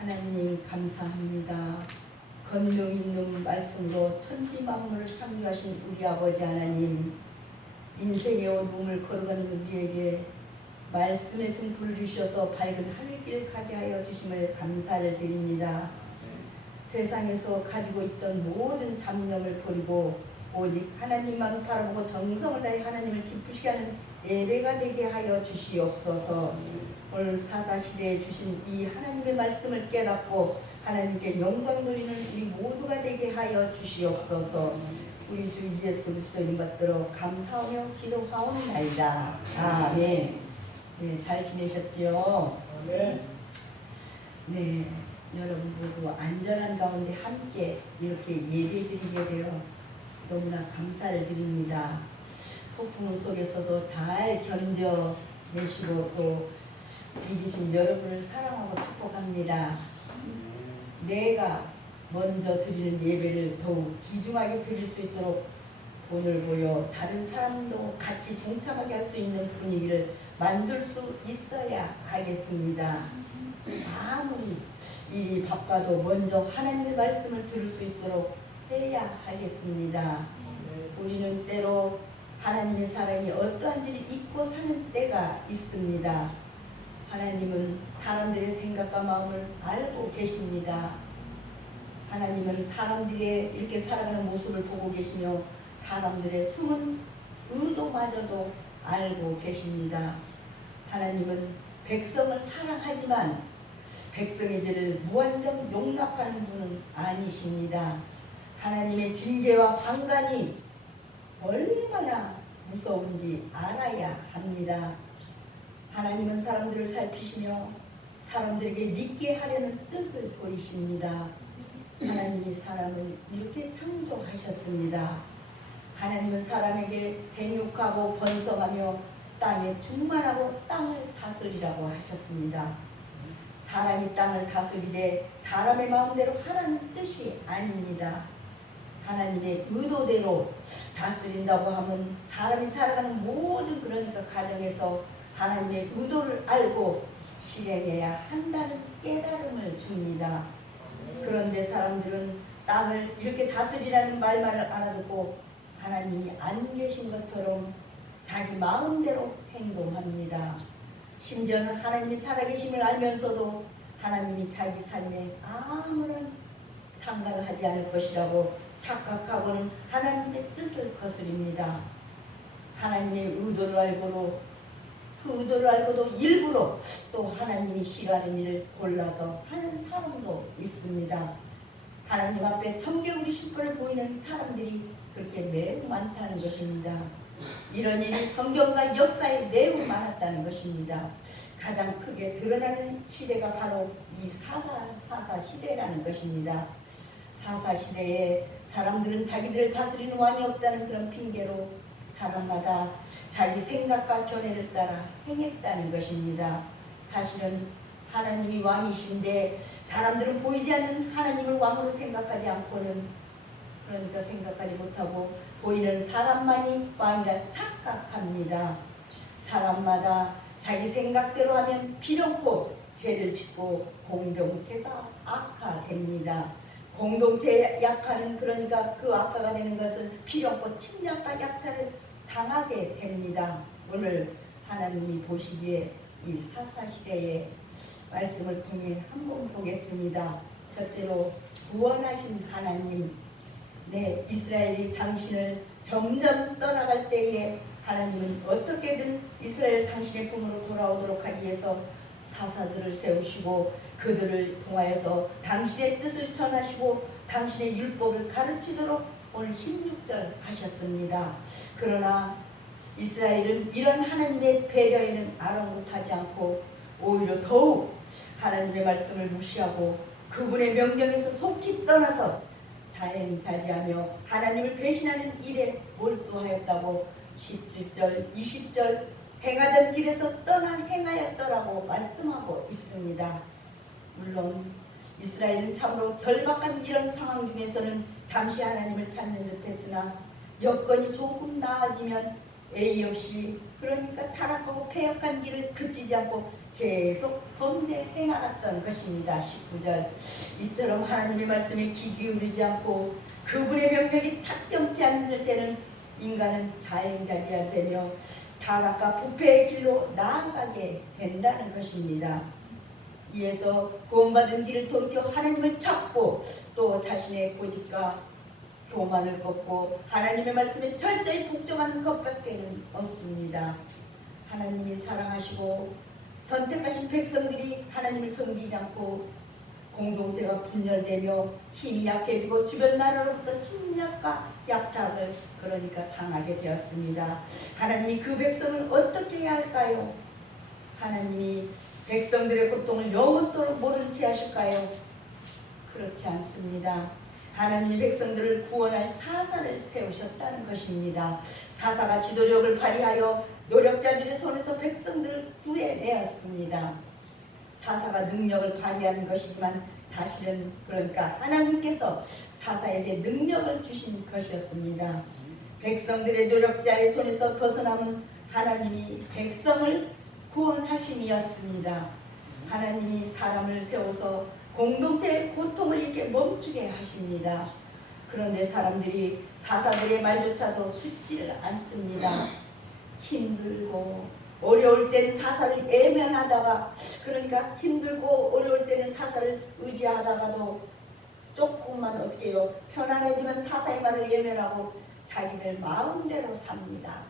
하나님 감사합니다. 권능 있는 말씀으로 천지 만물을 창조하신 우리 아버지 하나님, 인생의 어둠을 걸어가는 우리에게 말씀의 등불을 주셔서 밝은 하늘길 가게 하여 주심을 감사를 드립니다. 세상에서 가지고 있던 모든 잡념을 버리고 오직 하나님만 바라보고 정성을 다해 하나님을 기쁘시게 하는 예배가 되게 하여 주시옵소서. 오늘 사사시대에 주신 이 하나님의 말씀을 깨닫고 하나님께 영광 돌리는 우리 모두가 되게 하여 주시옵소서. 우리 주 예수 그리스도님 받들어 감사하며 기도하옵나이다. 아멘. 네, 잘 지내셨지요? 네. 네, 여러분 모두 안전한 가운데 함께 이렇게 예배드리게 되어 너무나 감사를 드립니다. 폭풍 속에서도 잘 견뎌내시고 또 이기신 여러분을 사랑하고 축복합니다. 내가 먼저 드리는 예배를 더욱 귀중하게 드릴 수 있도록 본을 보여 다른 사람도 같이 동참하게 할 수 있는 분위기를 만들 수 있어야 하겠습니다. 아무리 일이 바빠도 먼저 하나님의 말씀을 들을 수 있도록 해야 하겠습니다. 우리는 때로 하나님의 사랑이 어떠한지를 잊고 사는 때가 있습니다. 하나님은 사람들의 생각과 마음을 알고 계십니다. 하나님은 사람들의 이렇게 살아가는 모습을 보고 계시며 사람들의 숨은 의도마저도 알고 계십니다. 하나님은 백성을 사랑하지만 백성의 죄를 무한정 용납하는 분은 아니십니다. 하나님의 징계와 방관이 얼마나 무서운지 알아야 합니다. 하나님은 사람들을 살피시며 사람들에게 믿게 하려는 뜻을 보이십니다. 하나님이 사람을 이렇게 창조하셨습니다. 하나님은 사람에게 생육하고 번성하며 땅에 충만하고 땅을 다스리라고 하셨습니다. 사람이 땅을 다스리되 사람의 마음대로 하라는 뜻이 아닙니다. 하나님의 의도대로 다스린다고 하면 사람이 살아가는 모든 그러니까 가정에서 하나님의 의도를 알고 실행해야 한다는 깨달음을 줍니다. 그런데 사람들은 땅을 이렇게 다스리라는 말만을 알아듣고 하나님이 안 계신 것처럼 자기 마음대로 행동합니다. 심지어는 하나님이 살아계심을 알면서도 하나님이 자기 삶에 아무런 상관을 하지 않을 것이라고 착각하고는 하나님의 뜻을 거스립니다. 하나님의 의도를 알고도 그 의도를 알고도 일부러 또 하나님이 싫어하는 일을 골라서 하는 사람도 있습니다. 하나님 앞에 청개구리 신분을 보이는 사람들이 그렇게 매우 많다는 것입니다. 이런 일이 성경과 역사에 매우 많았다는 것입니다. 가장 크게 드러나는 시대가 바로 이 사사 시대라는 것입니다. 사사 시대에 사람들은 자기들을 다스리는 왕이 없다는 그런 핑계로 사람마다 자기 생각과 견해를 따라 행했다는 것입니다. 사실은 하나님이 왕이신데 사람들은 보이지 않는 하나님을 왕으로 생각하지 않고는 그러니까 생각하지 못하고 보이는 사람만이 왕이라 착각합니다. 사람마다 자기 생각대로 하면 비록 죄를 짓고 공동체가 악화됩니다. 공동체에 약하는 그러니까 그 악화가 되는 것은 비록 침략과 약탈을 당하게 됩니다. 오늘 하나님이 보시기에 이 사사시대의 말씀을 통해 한번 보겠습니다. 첫째로 구원하신 하나님, 이스라엘이 당신을 점점 떠나갈 때에 하나님은 어떻게든 이스라엘 당신의 품으로 돌아오도록 하기 위해서 사사들을 세우시고 그들을 통하여서 당신의 뜻을 전하시고 당신의 율법을 가르치도록 오늘 16절 하셨습니다. 그러나 이스라엘은 이런 하나님의 배려에는 아랑곳하지 않고 오히려 더욱 하나님의 말씀을 무시하고 그분의 명령에서 속히 떠나서 자행자지하며 하나님을 배신하는 일에 몰두하였다고 17절, 20절 행하던 길에서 떠나 행하였더라고 말씀하고 있습니다. 물론 이스라엘은 참으로 절박한 이런 상황 중에서는 잠시 하나님을 찾는 듯 했으나 여건이 조금 나아지면 예의 없이 그러니까 타락하고 패역한 길을 그치지 않고 계속 범죄해 나갔던 것입니다. 19절 이처럼 하나님의 말씀에 귀 기울이지 않고 그분의 명령이 착점치 않을 때는 인간은 자행자재되며 타락과 부패의 길로 나아가게 된다는 것입니다. 이에서 구원받은 길을 돌이켜 하나님을 찾고 또 자신의 고집과 교만을 꺾고 하나님의 말씀에 철저히 복종하는 것밖에는 없습니다. 하나님이 사랑하시고 선택하신 백성들이 하나님을 섬기지 않고 공동체가 분열되며 힘이 약해지고 주변 나라로부터 침략과 약탈을 그러니까 당하게 되었습니다. 하나님이 그 백성을 어떻게 해야 할까요? 하나님이 백성들의 고통을 영원토록 모른 채 하실까요? 그렇지 않습니다. 하나님이 백성들을 구원할 사사를 세우셨다는 것입니다. 사사가 지도력을 발휘하여 노력자들의 손에서 백성들을 구해내었습니다. 사사가 능력을 발휘하는 것이지만 사실은 그러니까 하나님께서 사사에게 능력을 주신 것이었습니다. 백성들의 노력자의 손에서 벗어남은 하나님이 백성을 구원하심이었습니다. 하나님이 사람을 세워서 공동체의 고통을 이렇게 멈추게 하십니다. 그런데 사람들이 사사들의 말조차도 듣지를 않습니다. 힘들고 어려울 때는 사사를 외면하다가 그러니까 힘들고 어려울 때는 사사를 의지하다가도 조금만 어떻게 해요? 편안해지면 사사의 말을 외면하고 자기들 마음대로 삽니다.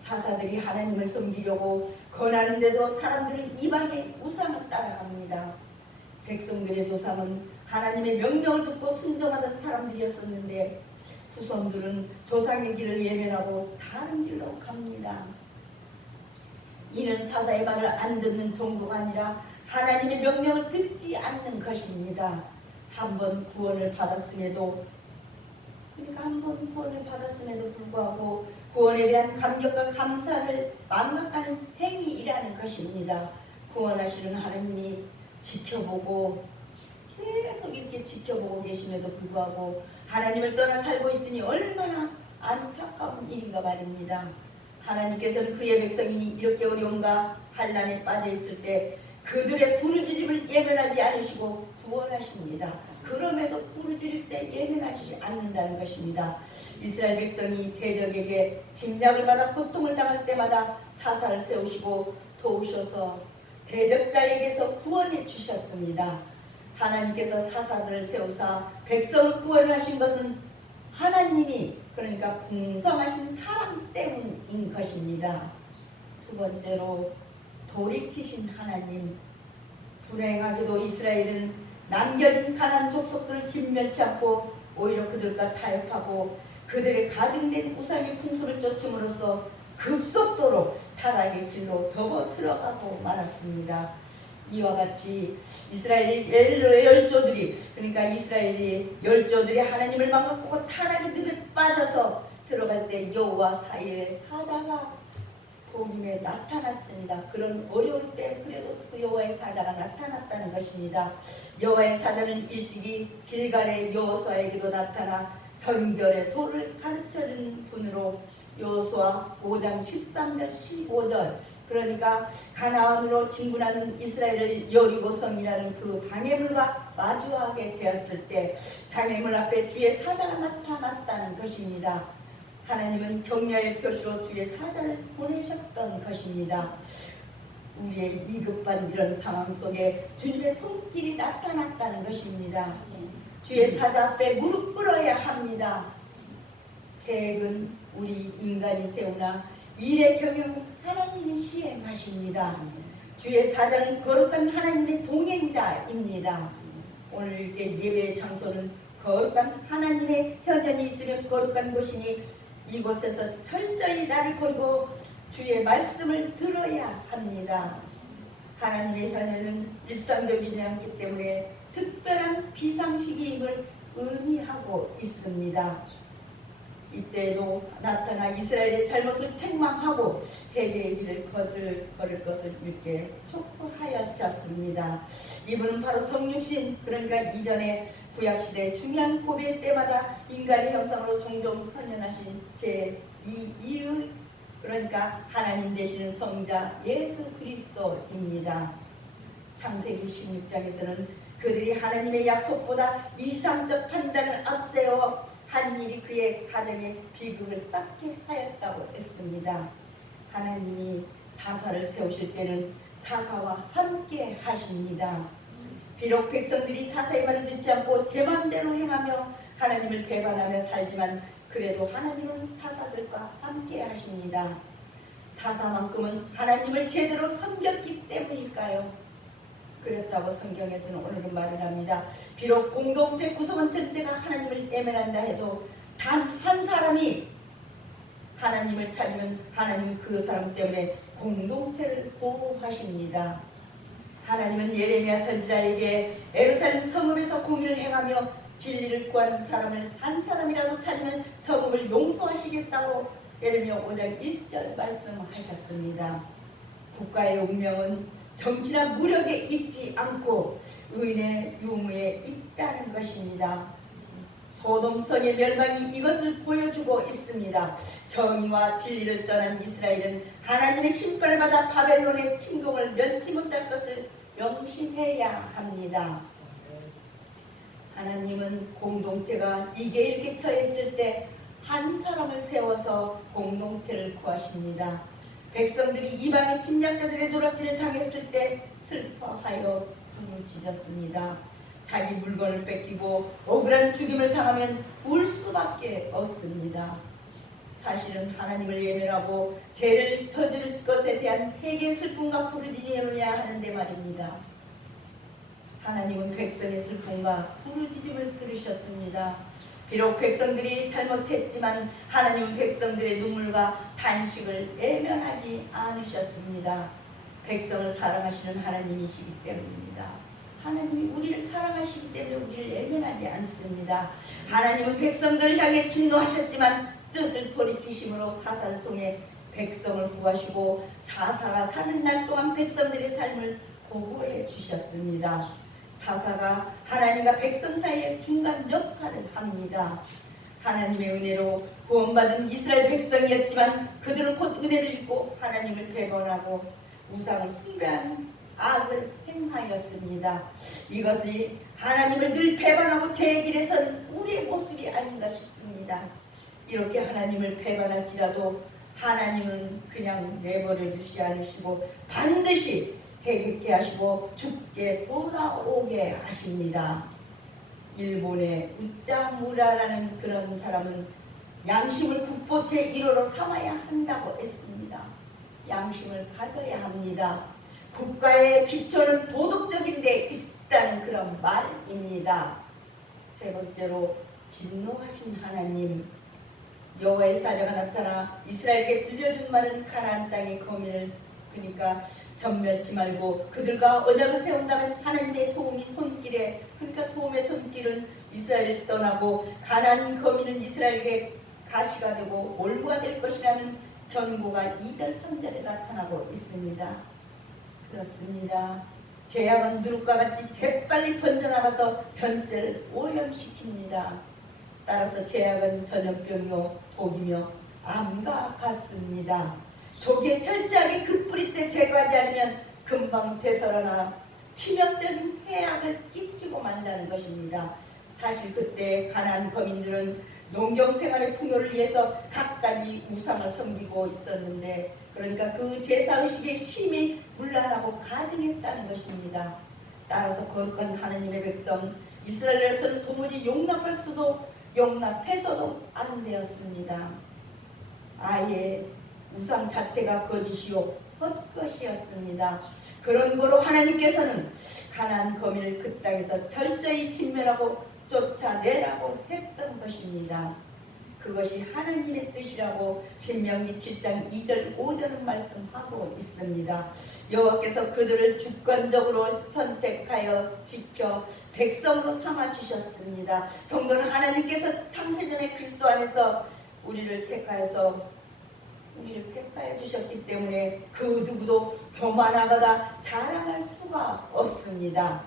사사들이 하나님을 섬기려고 권하는데도 사람들은 이방의 우상을 따라갑니다. 백성들의 조상은 하나님의 명령을 듣고 순종하던 사람들이었었는데 후손들은 조상의 길을 외면하고 다른 길로 갑니다. 이는 사사의 말을 안 듣는 정도가 아니라 하나님의 명령을 듣지 않는 것입니다. 한 번 구원을 받았음에도 불구하고 구원에 대한 감격과 감사를 망각하는 행위이라는 것입니다. 구원하시는 하나님이 지켜보고 계속 이렇게 지켜보고 계심에도 불구하고 하나님을 떠나 살고 있으니 얼마나 안타까운 일인가 말입니다. 하나님께서는 그의 백성이 이렇게 어려움과 환난에 빠져 있을 때 그들의 부르짖음을 예면하지 않으시고 구원하십니다. 그럼에도 부르짖을 때 예면하지 않는다는 것입니다. 이스라엘 백성이 대적에게 침략을 받아 고통을 당할 때마다 사사를 세우시고 도우셔서 대적자에게서 구원해 주셨습니다. 하나님께서 사사들을 세우사 백성을 구원하신 것은 하나님이 그러니까 풍성하신 사랑 때문인 것입니다. 두 번째로 돌이키신 하나님. 불행하게도 이스라엘은 남겨진 가나안 족속들을 진멸치않고 오히려 그들과 타협하고 그들의 가증된 우상의 풍수를 쫓음으로써 급속도로 타락의 길로 접어 들어가고 말았습니다. 이와 같이 이스라엘의 열조들이 그러니까 이스라엘의 열조들이 하나님을 망각하고 타락의 늪에 빠져서 들어갈 때 여호와 사이의 사자가 복임에 나타났습니다. 그런 어려울 때 그래도 그 여호와의 사자가 나타났다는 것입니다. 여호와의 사자는 일찍이 길갈의 여호수아에게도 나타나 선결의 도를 가르쳐준 분으로 여호수아 5장 13절 15절 그러니까 가나안으로 진군하는 이스라엘을 여리고성이라는 그 방해물과 마주하게 되었을 때 장애물 앞에 주의 사자가 나타났다는 것입니다. 하나님은 격려의 표시로 주의 사자를 보내셨던 것입니다. 우리의 위급한 이런 상황 속에 주님의 손길이 나타났다는 것입니다. 주의 사자 앞에 무릎 꿇어야 합니다. 계획은 우리 인간이 세우나 일의 경영은 하나님이 시행하십니다. 주의 사자는 거룩한 하나님의 동행자입니다. 오늘 이렇게 예배의 장소는 거룩한 하나님의 현현이 있으면 거룩한 곳이니 이곳에서 철저히 나를 버리고 주의 말씀을 들어야 합니다. 하나님의 현현은 일상적이지 않기 때문에 특별한 비상시기임을 의미하고 있습니다. 이때에도 나타나 이스라엘의 잘못을 책망하고 회개의 길을 걸을 것을 이렇게 촉구하였습니다. 이분은 바로 성육신 그러니까 이전에 구약시대의 중요한 고백 때마다 인간의 형상으로 종종 현현하신 제2의 그러니까 하나님 되시는 성자 예수 그리스도입니다. 창세기 16장에서는 그들이 하나님의 약속보다 이상적 판단을 앞세워 한 일이 그의 가정에 비극을 쌓게 하였다고 했습니다. 하나님이 사사를 세우실 때는 사사와 함께 하십니다. 비록 백성들이 사사의 말을 듣지 않고 제 맘대로 행하며 하나님을 배반하며 살지만 그래도 하나님은 사사들과 함께 하십니다. 사사만큼은 하나님을 제대로 섬겼기 때문일까요? 그랬다고 성경에서는 오늘은 말을 합니다. 비록 공동체 구성원 전체가 하나님을 예면한다 해도 단 한 사람이 하나님을 찾으면 하나님은 그 사람 때문에 공동체를 보호하십니다. 하나님은 예레미야 선지자에게 예루살렘 성읍에서 공의를 행하며 진리를 구하는 사람을 한 사람이라도 찾으면 성읍을 용서하시겠다고 예레미야 5장 1절 말씀하셨습니다. 국가의 운명은 정치나 무력에 있지 않고 의인의 유무에 있다는 것입니다. 소돔성의 멸망이 이것을 보여주고 있습니다. 정의와 진리를 떠난 이스라엘은 하나님의 심판을 받아 바벨론의 침공을 면치 못할 것을 명심해야 합니다. 하나님은 공동체가 이게 이렇게 처했을 때 한 사람을 세워서 공동체를 구하십니다. 백성들이 이방의 침략자들의 노략질을 당했을 때 슬퍼하여 부르짖었습니다. 자기 물건을 뺏기고 억울한 죽임을 당하면 울 수밖에 없습니다. 사실은 하나님을 예면하고 죄를 저지를 것에 대한 회개의 슬픔과 부르짖음이어야 하는데 말입니다. 하나님은 백성의 슬픔과 부르짖음을 들으셨습니다. 비록 백성들이 잘못했지만 하나님은 백성들의 눈물과 탄식을 외면하지 않으셨습니다. 백성을 사랑하시는 하나님이시기 때문입니다. 하나님이 우리를 사랑하시기 때문에 우리를 외면하지 않습니다. 하나님은 백성들을 향해 진노하셨지만 뜻을 돌이키심으로 사사를 통해 백성을 구하시고 사사가 사는 날 동안 백성들의 삶을 보호해 주셨습니다. 사사가 하나님과 백성 사이의 중간 역할을 합니다. 하나님의 은혜로 구원받은 이스라엘 백성이었지만 그들은 곧 은혜를 잊고 하나님을 배반하고 우상을 숭배하는 악을 행하였습니다. 이것이 하나님을 늘 배반하고 제 길에 선 우리의 모습이 아닌가 싶습니다. 이렇게 하나님을 배반할지라도 하나님은 그냥 내버려 두시지 않으시고 반드시 회개케 하시고 죽게 돌아오게 하십니다. 일본의 우짜무라라는 그런 사람은 양심을 국보 제1호로 삼아야 한다고 했습니다. 양심을 가져야 합니다. 국가의 기초는 도덕적인 데 있다는 그런 말입니다. 세 번째로 진노하신 하나님, 여호와의 사자가 나타나 이스라엘에게 들려준 말은 가나안 땅의 거민을 그러니까 전멸치 말고 그들과 언약을 세운다면 하나님의 도움이 손길에 그러니까 도움의 손길은 이스라엘을 떠나고 가나안 거민은 이스라엘에게 가시가 되고 올무가 될 것이라는 경고가 2절 3절에 나타나고 있습니다. 그렇습니다. 재앙은 누룩과 같이 재빨리 번져나가서 전체를 오염시킵니다. 따라서 재앙은 전염병이요 독이며 암과 같습니다. 조기에 철저하게 그 뿌리째 제거하지 않으면 금방 되살아나 치명적인 해악을 끼치고 만다는 것입니다. 사실 그때 가나안 거민들은 농경생활의 풍요를 위해서 갖가지 우상을 섬기고 있었는데 그러니까 그 제사의식에 심히 문란하고 가증했다는 것입니다. 따라서 거룩한 하나님의 백성 이스라엘에서는 도무지 용납해서도 안 되었습니다. 아예 우상 자체가 거짓이요 헛것이었습니다. 그런 거로 하나님께서는 가나안 거민을 그 땅에서 철저히 진멸하고 쫓아내라고 했던 것입니다. 그것이 하나님의 뜻이라고 신명기 7장 2절 5절은 말씀하고 있습니다. 여호와께서 그들을 주권적으로 선택하여 지켜 백성으로 삼아주셨습니다. 성도는 하나님께서 창세전에 그리스도 안에서 우리를 택하여 주셨기 때문에 그 누구도 교만하거나 자랑할 수가 없습니다.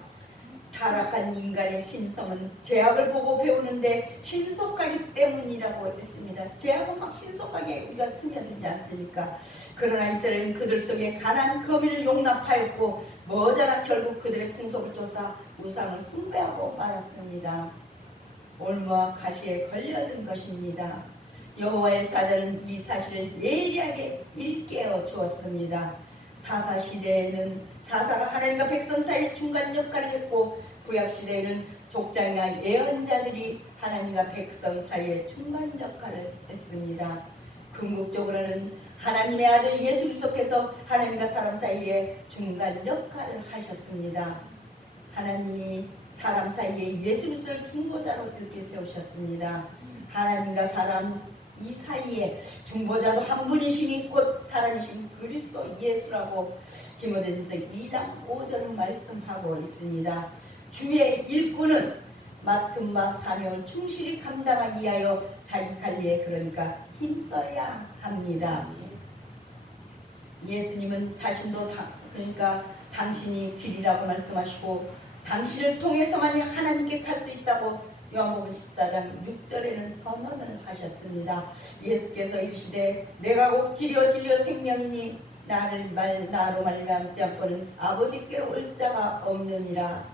타락한 인간의 심성은 죄악을 보고 배우는데 신속하기 때문이라고 했습니다. 죄악은 막 신속하게 우리가 스며들지 않습니까? 그러나 이스라엘은 그들 속에 가난 거민을 용납하였고 머지않아 결국 그들의 풍속을 쫓아 우상을 숭배하고 말았습니다. 올무와 가시에 걸려든 것입니다. 여호와의 사자는 이 사실을 예리하게 일깨워 주었습니다. 사사 시대에는 사사가 하나님과 백성 사이의 중간 역할을 했고 구약 시대에는 족장이나 예언자들이 하나님과 백성 사이의 중간 역할을 했습니다. 궁극적으로는 하나님의 아들 예수 그리스도께서 하나님과 사람 사이의 중간 역할을 하셨습니다. 하나님이 사람 사이에 예수 그리스도를 중보자로 이렇게 세우셨습니다. 하나님과 사람 이 사이에 중보자도 한 분이시니 곧 사람이신 그리스도 예수라고 디모데전서 2장 5절은 말씀하고 있습니다. 주의 일꾼은 맡은 바 사명을 충실히 감당하기 위하여 자기 관리에 그러니까 힘써야 합니다. 예수님은 자신도 그러니까 당신이 길이라고 말씀하시고 당신을 통해서만이 하나님께 갈 수 있다고 요한복음 14장 6절에는 선언을 하셨습니다. 예수께서 이르시되 내가 곧 길이요 진리요 생명이니 나로 말미암지 않고는 아버지께로 올 자가 없느니라.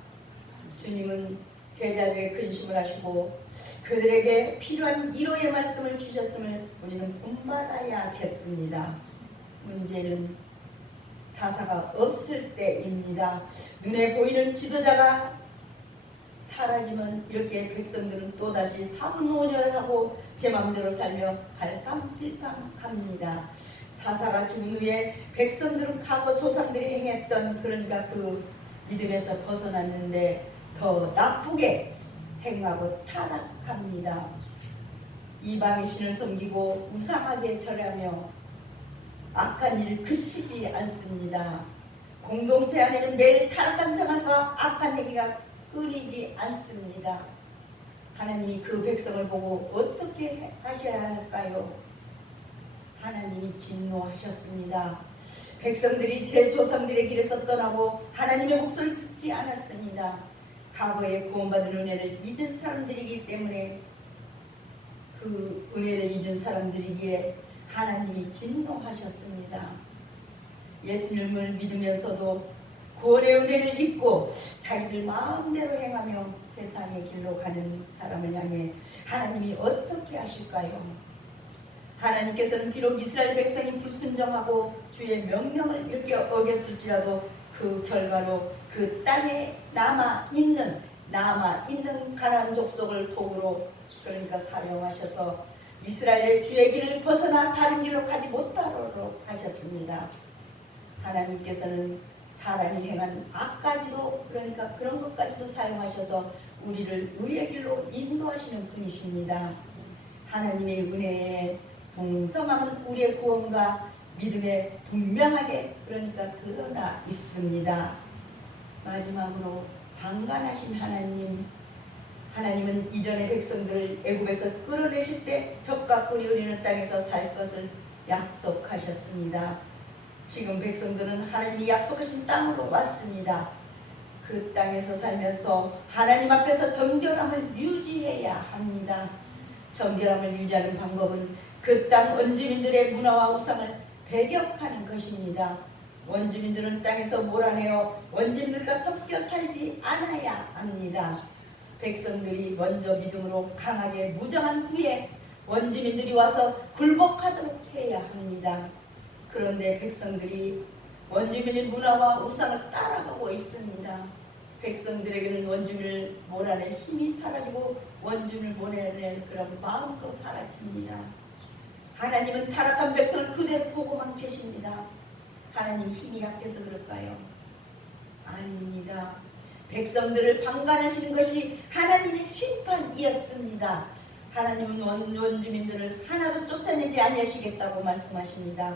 주님은 제자들에게 근심을 하시고 그들에게 필요한 위로의 말씀을 주셨음을 우리는 본받아야겠습니다. 문제는 사사가 없을 때입니다. 눈에 보이는 지도자가 사라지면 이렇게 백성들은 또다시 사분오절하고 제 마음대로 살며 갈팡질팡합니다. 사사가 죽은 후에 백성들은 과거 조상들이 행했던 그러니까 그 믿음에서 벗어났는데 더 나쁘게 행하고 타락합니다. 이방의 신을 섬기고 우상하게 절하며 악한 일을 그치지 않습니다. 공동체 안에는 매일 타락한 생활과 악한 행위가 끊이지 않습니다. 하나님이 그 백성을 보고 어떻게 하셔야 할까요? 하나님이 진노하셨습니다. 백성들이 제 조상들의 길에서 떠나고 하나님의 목소리를 듣지 않았습니다. 과거에 구원받은 은혜를 잊은 사람들이기 때문에 그 은혜를 잊은 사람들이기에 하나님이 진노하셨습니다. 예수님을 믿으면서도 구원의 은혜를 잊고 자기들 마음대로 행하며 세상의 길로 가는 사람을 향해 하나님이 어떻게 하실까요? 하나님께서는 비록 이스라엘 백성이 불순종하고 주의 명령을 이렇게 어겼을지라도 그 결과로 그 땅에 남아있는 가나안 족속을 도구로 그러니까 사용하셔서 이스라엘의 주의 길을 벗어나 다른 길로 가지 못하도록 하셨습니다. 하나님께서는 사람이 행한 악까지도 그러니까 그런 것까지도 사용하셔서 우리를 의의 길로 인도하시는 분이십니다. 하나님의 은혜에 풍성함은 우리의 구원과 믿음에 분명하게 그러니까 드러나 있습니다. 마지막으로 방관하신 하나님은 이전의 백성들을 애굽에서 끌어내실 때 적과 꿀이 흐르는 땅에서 살 것을 약속하셨습니다. 지금 백성들은 하나님이 약속하신 땅으로 왔습니다. 그 땅에서 살면서 하나님 앞에서 정결함을 유지해야 합니다. 정결함을 유지하는 방법은 그 땅 원주민들의 문화와 우상을 배격하는 것입니다. 원주민들은 땅에서 몰아내어 원주민들과 섞여 살지 않아야 합니다. 백성들이 먼저 믿음으로 강하게 무장한 후에 원주민들이 와서 굴복하도록 해야 합니다. 그런데 백성들이 원주민의 문화와 우상을 따라가고 있습니다. 백성들에게는 원주민을 몰아낼 힘이 사라지고 원주민을 몰아낼 그런 마음도 사라집니다. 하나님은 타락한 백성을 그대로 보고만 계십니다. 하나님 힘이 약해서 그럴까요? 아닙니다. 백성들을 방관하시는 것이 하나님의 심판이었습니다. 하나님은 원주민들을 하나도 쫓아내지 아니하시겠다고 말씀하십니다.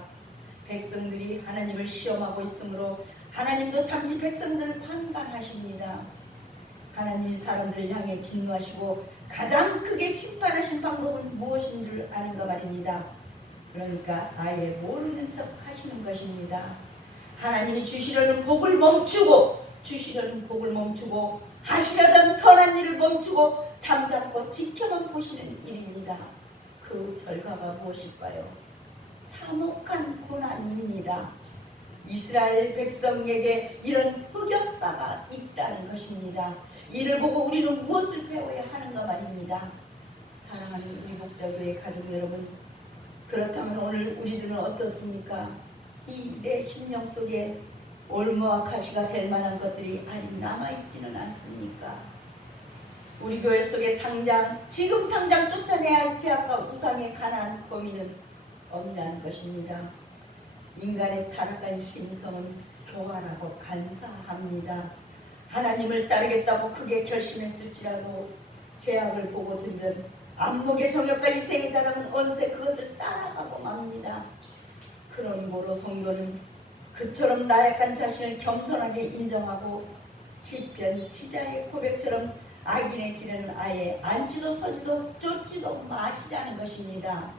백성들이 하나님을 시험하고 있으므로 하나님도 잠시 백성들을 판단하십니다. 하나님이 사람들을 향해 진노하시고 가장 크게 심판하신 방법은 무엇인 줄 아는가 말입니다. 그러니까 아예 모르는 척 하시는 것입니다. 하나님이 주시려는 복을 멈추고 하시려던 선한 일을 멈추고 잠잠고 지켜만 보시는 일입니다. 그 결과가 무엇일까요? 참혹한 고난입니다. 이스라엘 백성에게 이런 흑역사가 있다는 것입니다. 이를 보고 우리는 무엇을 배워야 하는가 말입니다. 사랑하는 우리 목자교회 가족 여러분, 그렇다면 오늘 우리들은 어떻습니까? 이 내 심령 속에 올무와 가시가 될 만한 것들이 아직 남아있지는 않습니까? 우리 교회 속에 지금 당장 쫓아내야 할 죄악과 우상에 관한 고민은 없냐는 것입니다. 인간의 타락한 심성은 교활하고 간사합니다. 하나님을 따르겠다고 크게 결심했을지라도 죄악을 보고 들면 안목의 정욕과 이생의 자랑은 언제 그것을 따라가고 맙니다. 그러므로 성도는 그처럼 나약한 자신을 겸손하게 인정하고 시편 기자의 고백처럼 악인의 길에는 아예 앉지도 서지도 쫓지도 마시자는 것입니다.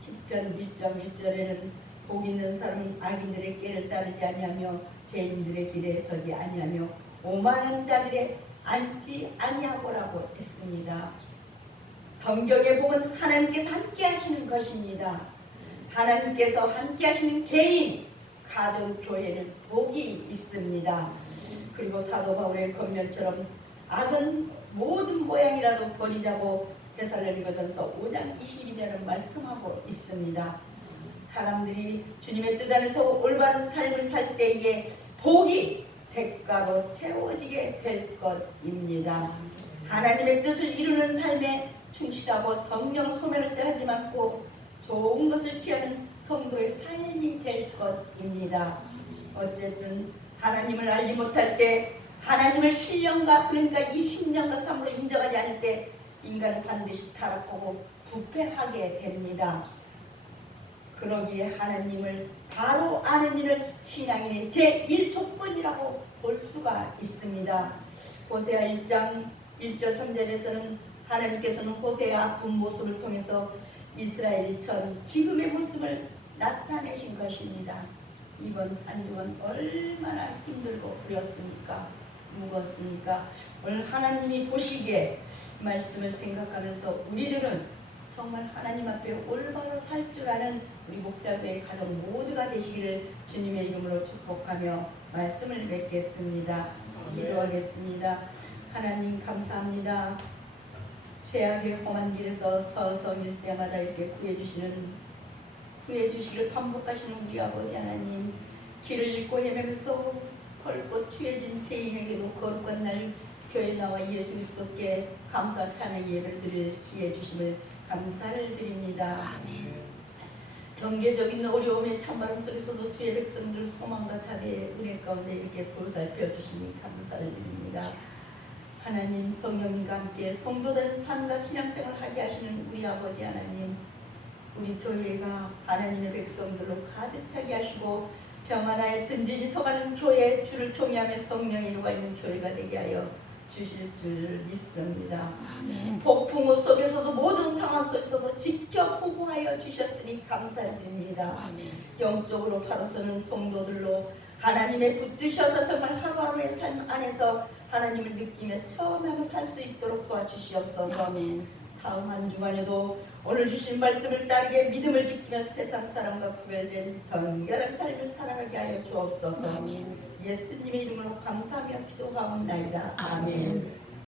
시편 1.1절에는 복 있는 사람은 악인들의 길을 따르지 아니하며 죄인들의 길에 서지 아니하며 오만한 자들의 앉지 아니하고라고 했습니다. 성경의 복은 하나님께서 함께 하시는 것입니다. 하나님께서 함께 하시는 개인, 가정, 교회는 복이 있습니다. 그리고 사도 바울의 권면처럼 악은 모든 모양이라도 버리자고 데살로니가전서 5장 22절은 말씀하고 있습니다. 사람들이 주님의 뜻 안에서 올바른 삶을 살 때에 복이 대가로 채워지게 될 것입니다. 하나님의 뜻을 이루는 삶에 충실하고 성령 소멸을 떠하지 않고 좋은 것을 취하는 성도의 삶이 될 것입니다. 어쨌든 하나님을 알지 못할 때, 하나님을 신령과 그러니까 이 신령과 삶으로 인정하지 않을 때 인간은 반드시 타락하고 부패하게 됩니다. 그러기에 하나님을 바로 아는 일은 신앙인의 제1조건이라고 볼 수가 있습니다. 호세아 1장 1절 3절에서는 하나님께서는 호세아의 아픈 모습을 통해서 이스라엘이 처한 지금의 모습을 나타내신 것입니다. 이번 한 주간 얼마나 힘들고 그렸습니까? 무겁습니까? 오늘 하나님이 보시기에 말씀을 생각하면서 우리들은 정말 하나님 앞에 올바로 살 줄 아는 우리 목자교회 가족 모두가 되시기를 주님의 이름으로 축복하며 말씀을 맺겠습니다. 기도하겠습니다. 하나님 감사합니다. 죄악의 험한 길에서 서성일 때마다 이렇게 구해주시기를 반복하시는 우리 아버지 하나님, 길을 잃고 헤매면서 헐고 취해진 죄인에게도 거룩한 날 교회에 나와 예수 그리스도께 감사 찬양 예배를 드릴 기회 주심을 감사를 드립니다. 아멘. 경제적인 어려움의 찬바람 속에서도 주의 백성들 소망과 자비의 은혜 가운데 이렇게 보살펴 주시니 감사를 드립니다. 하나님, 성령님과 함께 성도된 삶과 신앙생활을 하게 하시는 우리 아버지 하나님, 우리 교회가 하나님의 백성들로 가득 차게 하시고 평안하에 든든히 서가는 교회, 주를 통하며 성령이 녹아 있는 교회가 되게 하여 주실 줄 믿습니다. 아멘. 폭풍우 속에서도 모든 상황 속에서도 지켜보고하여 주셨으니 감사드립니다. 아멘. 영적으로 바로서는 성도들로 하나님의 붙드셔서 정말 하루하루의 삶 안에서 하나님을 느끼며 처음에 살 수 있도록 도와주시옵소서. 아멘. 다음 한 주간에도 오늘 주신 말씀을 따르게 믿음을 지키며 세상 사람과 구별된 성결한 삶을 살아가게 하여 주옵소서. 아멘. 예수님의 이름으로 감사하며 기도하옵나이다. 아멘.